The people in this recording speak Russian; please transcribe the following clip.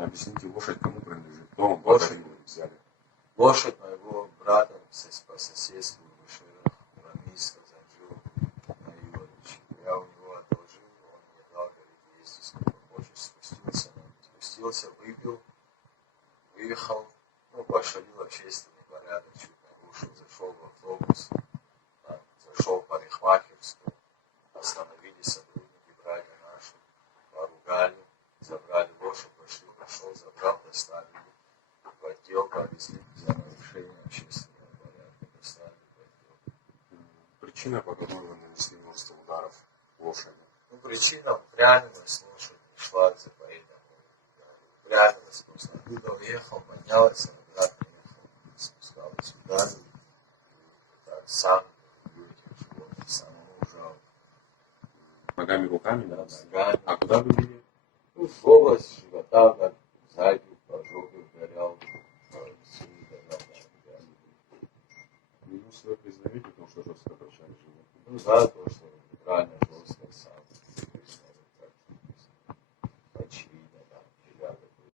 Объясните, лошадь кому принадлежит? Кто вам Лошадь взяли? Лошадь моего брата по соседству в Баширах, Рамийска, жил на Ивановиче. Я у него одолжил, он мне дал, говорит, езди сколько хочешь, спустился, выпил, выехал, пошалил общественный порядок, чуть нарушил, зашел в автобус, зашел в парикмахерскую, остановились сотрудники, братья наши, поругали, забрали лошадь, пошел, забрал, доставили в отдел, повезли за нарушение общественного порядка, доставили в отдел. Причина, по которой вы нанесли множество ударов лошади? Причина упрямилась лошадь, шла за поедом. Упрямилась просто. Оттуда уехал, поднялась, обратно ехал, спускалась сюда. Так, сам этих животных, самому ужал. Ногами, руками? Да, ногами. А куда вы били? В область живота, так, сзади, по жопе ударял, сильно ударял. Вину свою признаете, потому что жестко обращались с животными? Да, то, что неправильно